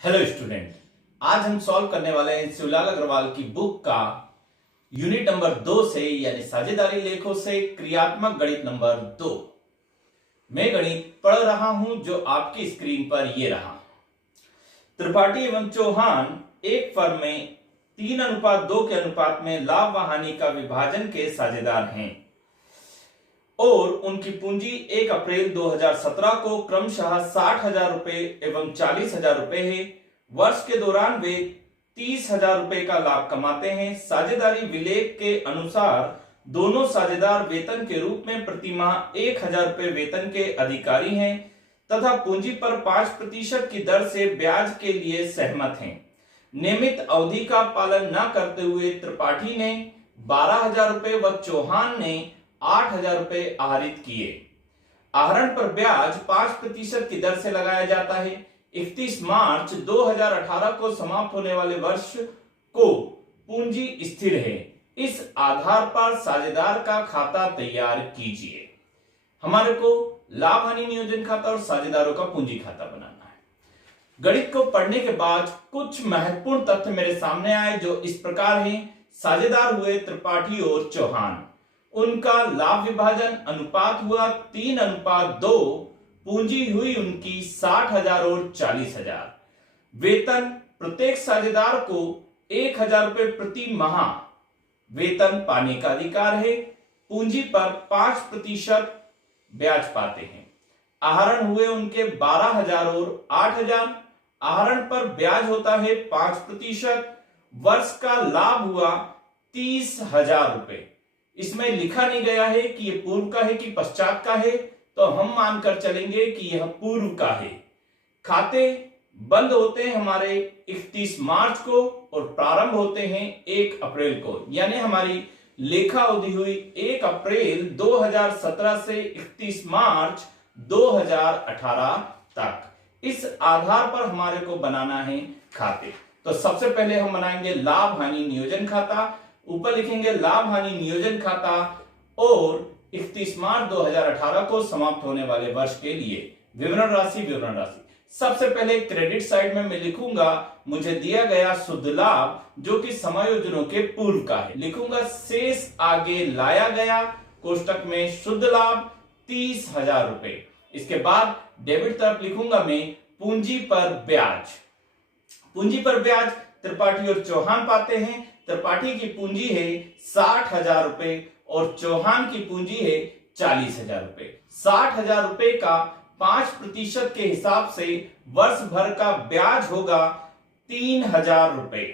Hello student, आज हम solve करने वाले हैं शिवलाल अग्रवाल की बुक का यूनिट नंबर 2 से यानी साझेदारी लेखों से क्रियात्मक गणित नंबर 2। मैं गणित पढ़ रहा हूं जो आपकी स्क्रीन पर ये रहा। त्रिपाठी एवं चौहान एक फर्म में 3:2 के अनुपात में लाभ व हानि का विभाजन के साझेदार हैं और उनकी पूंजी 1 अप्रैल 2017 को क्रमशः 60,000 रुपए एवं 40,000 रुपए है। वर्ष के दौरान वे 30,000 रुपए का लाभ कमाते हैं। साझेदारी विलेख के अनुसार दोनों साझेदार वेतन के रूप में प्रति माह 1,000 रुपए वेतन के अधिकारी हैं तथा पूंजी पर 5% की दर से ब्याज के लिए सहमत हैं। नियमित अवधि का पालन न करते हुए त्रिपाठी ने 12,000 रुपए व चौहान ने 8,000 रुपए आहरित किए। आहरण पर ब्याज 5% की दर से लगाया जाता है। 31 मार्च 2018 को समाप्त होने वाले वर्ष को पूंजी स्थिर है। इस आधार पर साझेदार का खाता तैयार कीजिए। हमारे को लाभ हानि नियोजन खाता और साझेदारों का पूंजी खाता बनाना है। गणित को पढ़ने के बाद कुछ महत्वपूर्ण तथ्य मेरे सामने आए जो इस प्रकार हैं। साझेदार हुए त्रिपाठी और चौहान, उनका लाभ विभाजन अनुपात हुआ 3:2, पूंजी हुई उनकी 60,000 और 40,000। वेतन प्रत्येक साझेदार को 1,000 रुपए प्रति माह वेतन पाने का अधिकार है। पूंजी पर 5% ब्याज पाते हैं। आहरण हुए उनके 12,000 और 8,000। आहरण पर ब्याज होता है 5%। वर्ष का लाभ हुआ 30,000 रुपए। इसमें लिखा नहीं गया है कि यह पूर्व का है कि पश्चात का है, तो हम मानकर चलेंगे कि यह पूर्व का है। खाते बंद होते हैं हमारे 31 मार्च को और प्रारंभ होते हैं 1 अप्रैल को, यानी हमारी लेखा अवधि हुई 1 अप्रैल 2017 से 31 मार्च 2018 तक। इस आधार पर हमारे को बनाना है खाते। तो सबसे पहले हम बनाएंगे लाभ हानि नियोजन खाता। ऊपर लिखेंगे लाभ हानि नियोजन खाता और 31 मार्च 2018 को समाप्त होने वाले वर्ष के लिए विवरण राशि। सबसे पहले क्रेडिट साइड में मैं लिखूंगा मुझे दिया गया शुद्ध लाभ जो कि समायोजनों के पूर्व का है। लिखूंगा शेष आगे लाया गया, कोष्टक में शुद्ध लाभ 30,000 रुपए। इसके बाद डेबिट तरफ लिखूंगा मैं पूंजी पर ब्याज। पूंजी पर ब्याज त्रिपाठी और चौहान पाते हैं। त्रिपाठी की पूंजी है 60,000 रुपए और चौहान की पूंजी है 40,000 रुपए। 60,000 रुपए का 5% के हिसाब से वर्ष भर का ब्याज होगा 3,000 रुपए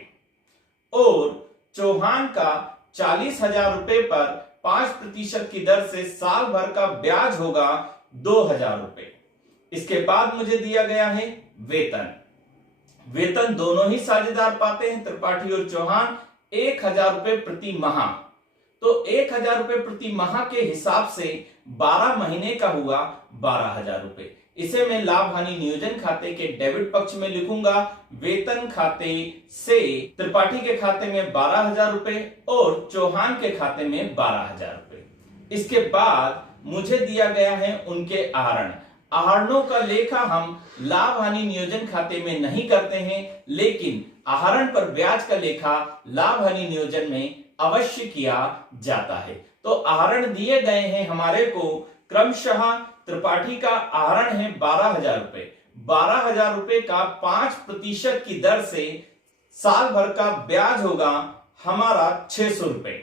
और चौहान का 40,000 रुपए पर 5% की दर से साल भर का ब्याज होगा 2,000 रुपए। इसके बाद मुझे दिया गया है वेतन दोनों ही साझेदार पाते हैं, त्रिपाठी और चौहान, 1,000 रुपए प्रति माह। तो 1,000 रुपए प्रति माह के हिसाब से 12 महीने का हुआ 12,000 रुपए। इसे मैं लाभ हानि नियोजन खाते के डेबिट पक्ष में लिखूंगा। वेतन खाते से त्रिपाठी के खाते में 12,000 रुपए और चौहान के खाते में 12,000 रुपए। इसके बाद मुझे दिया गया है उनके आहरण। आहरणों का लेखा हम लाभ हानि नियोजन खाते में नहीं करते हैं, लेकिन आहरण पर ब्याज का लेखा लाभ हानि नियोजन में अवश्य किया जाता है। तो आहरण दिए गए हैं हमारे को। क्रमशः त्रिपाठी का आहरण है 12,000 रुपए। 12,000 रुपए का 5% की दर से साल भर का ब्याज होगा हमारा 600 रुपए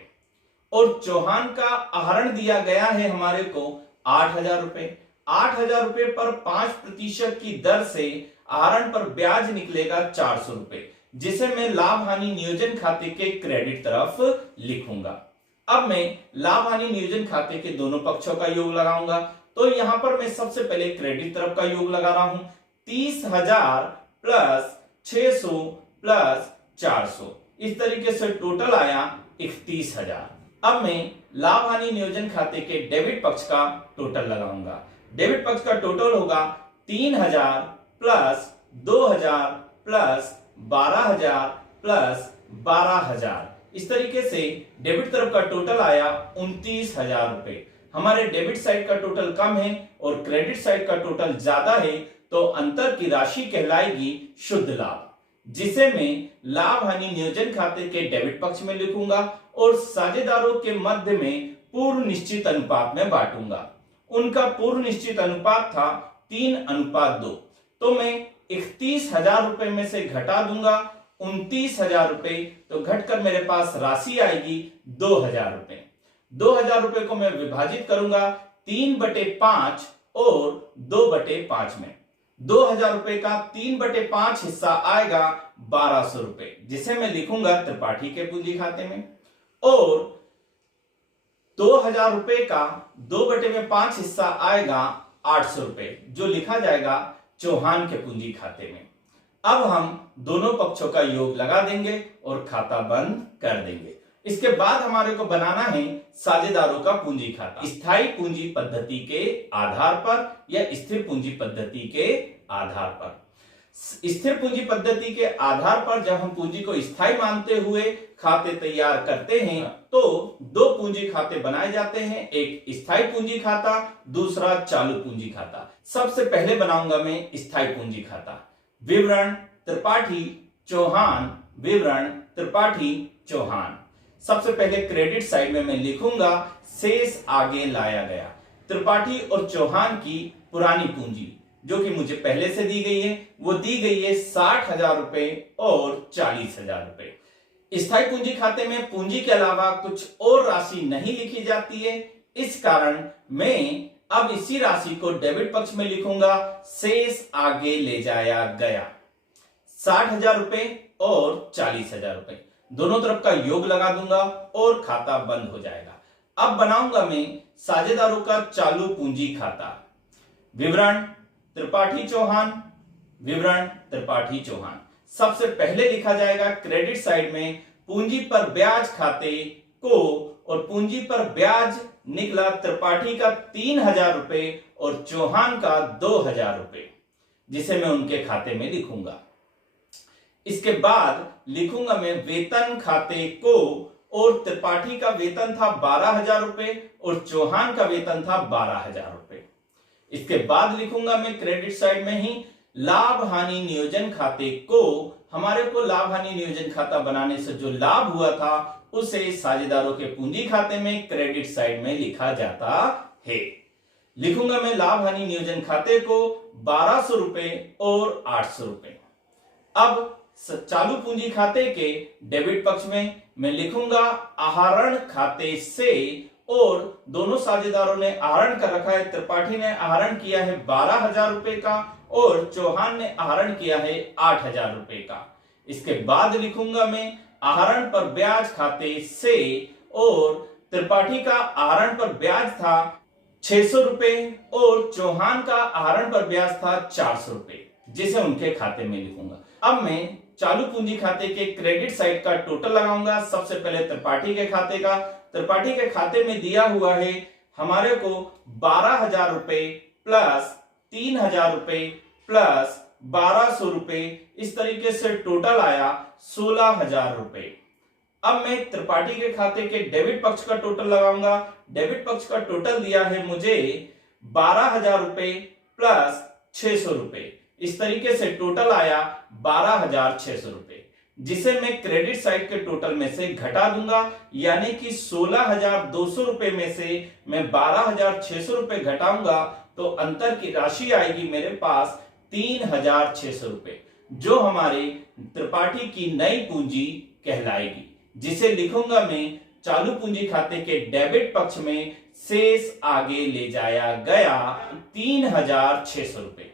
और चौहान का आहरण दिया गया है हमारे को 8,000 रुपए। 8,000 रुपए पर 5% की दर से आहरण पर ब्याज निकलेगा 400 रुपए, जिसे मैं लाभ हानि नियोजन खाते के क्रेडिट तरफ लिखूंगा। अब मैं लाभ हानि नियोजन खाते के दोनों पक्षों का योग लगाऊंगा। तो यहां पर मैं सबसे पहले क्रेडिट तरफ का योग लगा रहा हूं। 30,000 प्लस 600 प्लस 400, इस तरीके से टोटल आया 31,000। अब मैं लाभ हानि नियोजन खाते के डेबिट पक्ष का टोटल लगाऊंगा। डेबिट पक्ष का टोटल होगा 3,000 प्लस 2,000 प्लस 12,000 प्लस 12,000। इस तरीके से डेबिट तरफ का टोटल आया 29,000 रुपए। हमारे डेबिट साइड का टोटल कम है और क्रेडिट साइड का टोटल ज्यादा है, तो अंतर की राशि कहलाएगी शुद्ध लाभ, जिसे मैं लाभ हानि नियोजन खाते के डेबिट पक्ष में लिखूंगा और साझेदारों के मध्य में पूर्व निश्चित अनुपात में बांटूंगा। उनका पूर्व निश्चित अनुपात था 3:2। तो मैं 31,000 रुपए में से घटा दूंगा 29,000 रुपए, तो घटकर मेरे पास राशि आएगी 2,000 रुपए। 2,000 रुपए को मैं विभाजित करूंगा 3/5 और 2/5 में। 2,000 रुपए का 3/5 हिस्सा आएगा 1,200 रुपए, जिसे मैं लिखूंगा त्रिपाठी के पूंजी खाते में। और 2,000 रुपए का 2/5 हिस्सा आएगा 800 रुपए, जो लिखा जाएगा चौहान के पूंजी खाते में। अब हम दोनों पक्षों का योग लगा देंगे और खाता बंद कर देंगे। इसके बाद हमारे को बनाना है साझेदारों का पूंजी खाता, स्थायी पूंजी पद्धति के आधार पर या स्थिर पूंजी पद्धति के आधार पर। स्थिर पूंजी पद्धति के आधार पर जब हम पूंजी को स्थायी मानते हुए खाते तैयार करते हैं तो दो पूंजी खाते बनाए जाते हैं, एक स्थायी पूंजी खाता, दूसरा चालू पूंजी खाता। सबसे पहले बनाऊंगा मैं स्थायी पूंजी खाता। विवरण त्रिपाठी चौहान, विवरण त्रिपाठी चौहान। सबसे पहले क्रेडिट साइड में मैं लिखूंगा शेष आगे लाया गया। त्रिपाठी और चौहान की पुरानी पूंजी जो कि मुझे पहले से दी गई है, वो दी गई है 60,000 रुपए और 40,000 रुपए। स्थायी पूंजी खाते में पूंजी के अलावा कुछ और राशि नहीं लिखी जाती है, इस कारण मैं अब इसी राशि को डेबिट पक्ष में लिखूंगा शेष आगे ले जाया गया। 60,000 रुपए और 40,000 रुपए दोनों तरफ का योग लगा दूंगा और खाता बंद हो जाएगा। अब बनाऊंगा मैं साझेदारों का चालू पूंजी खाता। विवरण त्रिपाठी चौहान, विवरण त्रिपाठी चौहान। सबसे पहले लिखा जाएगा क्रेडिट साइड में पूंजी पर ब्याज खाते को, और पूंजी पर ब्याज निकला त्रिपाठी का 3,000 रुपए और चौहान का 2,000 रुपए, जिसे मैं उनके खाते में लिखूंगा। इसके बाद लिखूंगा मैं वेतन खाते को, और त्रिपाठी का वेतन था 12,000 रुपए और चौहान का वेतन था 12,000 रुपए। इसके बाद लिखूंगा मैं क्रेडिट साइड में ही लाभ हानि नियोजन खाते को। हमारे को लाभ हानि नियोजन खाता बनाने से जो लाभ हुआ था उसे साझेदारों के पूंजी खाते में क्रेडिट साइड में लिखा जाता है। लिखूंगा मैं लाभ हानि नियोजन खाते को 1,200 रुपए और 800 रुपए। अब चालू पूंजी खाते के डेबिट पक्ष में मैं लिखूंगा आहरण खाते से, और दोनों साझेदारों ने आहरण कर रखा है। त्रिपाठी ने आहरण किया है 12,000 रुपए का और चौहान ने आहरण किया है 8,000 रुपए का। इसके बाद लिखूंगा मैं आहरण पर ब्याज खाते से, और त्रिपाठी का आहरण पर ब्याज था 600 रुपए और चौहान का आहरण पर ब्याज था 400 रुपए, जिसे उनके खाते में लिखूंगा। अब मैं चालू पूंजी खाते के क्रेडिट साइड का टोटल लगाऊंगा। सबसे पहले त्रिपाठी के खाते का। त्रिपाठी के खाते में दिया हुआ है हमारे को 12,000 रुपए प्लस 3,000 रुपए प्लस 1,200 रुपए, इस तरीके से टोटल आया 16,000 रुपए। अब मैं त्रिपाठी के खाते के डेबिट पक्ष का टोटल लगाऊंगा। डेबिट पक्ष का टोटल दिया है मुझे 12,000 रुपए प्लस 600 रुपए, इस तरीके से टोटल आया 12,600 रुपए, जिसे मैं क्रेडिट साइड के टोटल में से घटा दूंगा, यानी कि 16,200 रुपए में से मैं 12,600 रुपए घटाऊंगा तो अंतर की राशि आएगी मेरे पास 3,600 रुपए, जो हमारे त्रिपाठी की नई पूंजी कहलाएगी, जिसे लिखूंगा मैं चालू पूंजी खाते के डेबिट पक्ष में शेष आगे ले जाया गया 3,600 रुपए।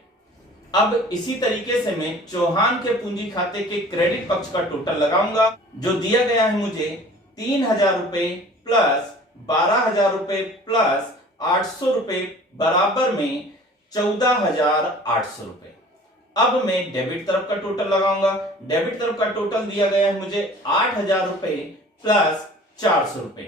अब इसी तरीके से मैं चौहान के पूंजी खाते के क्रेडिट पक्ष का टोटल लगाऊंगा, जो दिया गया है मुझे 3,000 रुपए प्लस 12,000 रुपए प्लस 800 रुपए बराबर में 14,800 रुपए। अब मैं डेबिट तरफ का टोटल लगाऊंगा। डेबिट तरफ का टोटल दिया गया है मुझे 8,000 रुपए प्लस 400 रुपए,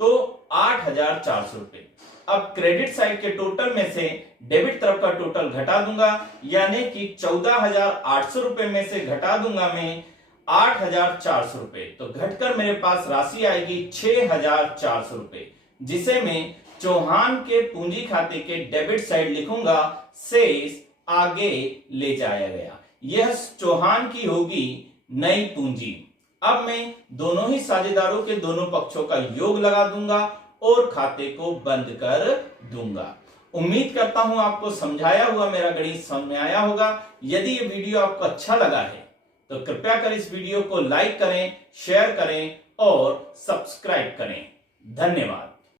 तो 8,400 रुपए। अब क्रेडिट साइड के टोटल में से डेबिट तरफ का टोटल घटा दूंगा, यानी कि 14,800 रुपए में से घटा दूंगा मैं 8,400 रुपए, तो घटकर मेरे पास राशि आएगी 6,400 रुपए, जिसे मैं चौहान के पूंजी खाते के डेबिट साइड लिखूंगा शेष आगे ले जाया गया। यह चौहान की होगी नई पूंजी। अब मैं दोनों ही साझेदारों के दोनों पक्षों का योग लगा दूंगा और खाते को बंद कर दूंगा। उम्मीद करता हूं आपको समझाया हुआ मेरा गणित समझ में आया होगा। यदि ये वीडियो आपको अच्छा लगा है तो कृपया कर इस वीडियो को लाइक करें, शेयर करें और सब्सक्राइब करें। धन्यवाद।